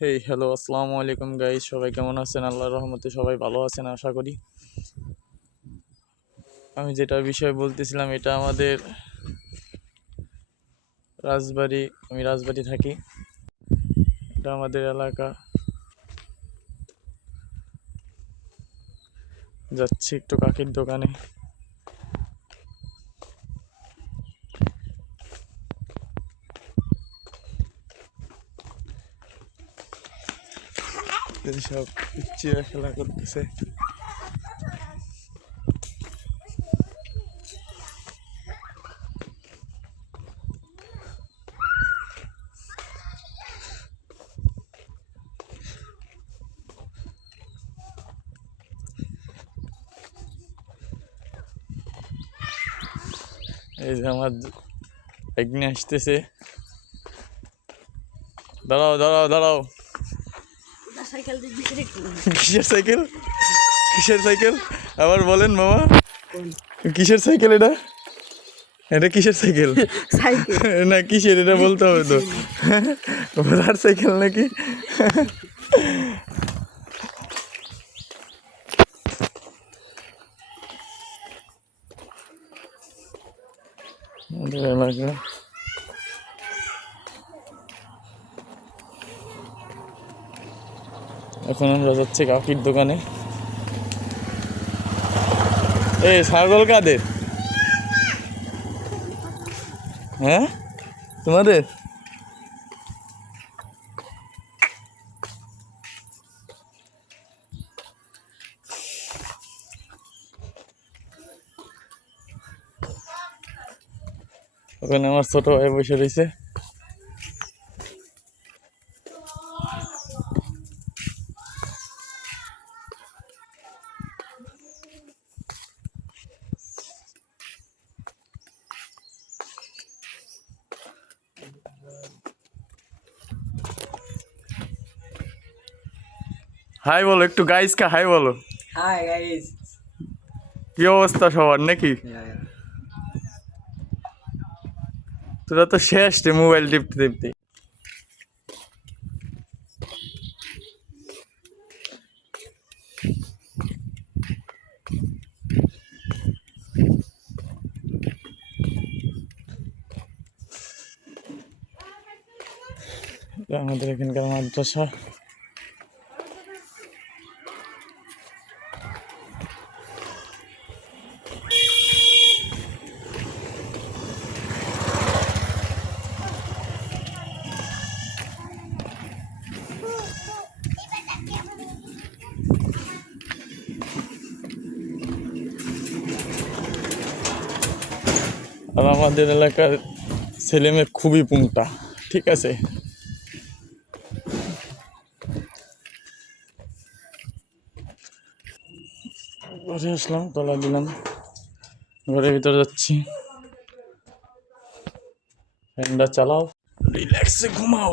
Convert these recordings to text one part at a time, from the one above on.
Hey hello আসসালামু আলাইকুম guys, সবাই কেমন আছেন? আল্লাহর রহমতে সবাই ভালো আছেন আশা করি। আমি যেটা বিষয় বলতেছিলাম, এটা আমাদের রাজবাড়ি। আমি রাজবাড়ি থাকি, এটা আমাদের এলাকা। যাচ্ছি একটু কাকির দোকানে। সব পিচ্চিরা খেলা করতেছে। এই যে আমার এগনি আসতেছে। দাঁড়াও দাঁড়াও দাঁড়াও। কিসের সাইকেল? কিসের সাইকেল আবার বলেন মামা? কিসের সাইকেল এটা? এটা কিসের সাইকেল? না কিসের এটা বলতে হবে তো। ঘোড়ার সাইকেল নাকি? আমাদের এলাকা এখন আমরা যাচ্ছি কাকির দোকানে। এই ছাগল কাদের? হ্যাঁ তোমাদের? ওখানে আমার ছোট ভাই বসে রয়েছে। হাই বলো একটু গাইসকে, হাই বলো। Hi guys. কি অবস্থা সবার নাকি? তোরা তো শেষ রে মোবাইল টিপতে টিপতে। আমাদের এখানকার মাদ্রাসা। আর আমাদের এলাকার ছেলেমেয়ে খুবই পুংটা, ঠিক আছে। ঘরে আসলাম, তলা দিলাম, ঘরের ভিতরে যাচ্ছি। ফ্যানটা চালাও, রিল্যাক্সে ঘুমাও।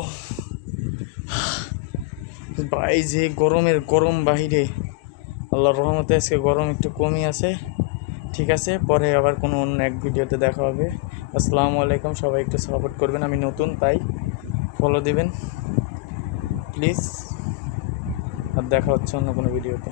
ভাই যে গরম বাহিরে, আল্লাহর রহমতে আজকে গরম একটু কমই আছে। ঠিক আছে, পরে আবার কোনো অন্য এক ভিডিওতে দেখা হবে। আসসালামু আলাইকুম, সবাই একটু সাপোর্ট করবেন। আমি নতুন, তাই ফলো দিবেন প্লিজ। আর দেখা হচ্ছে অন্য কোনো ভিডিওতে।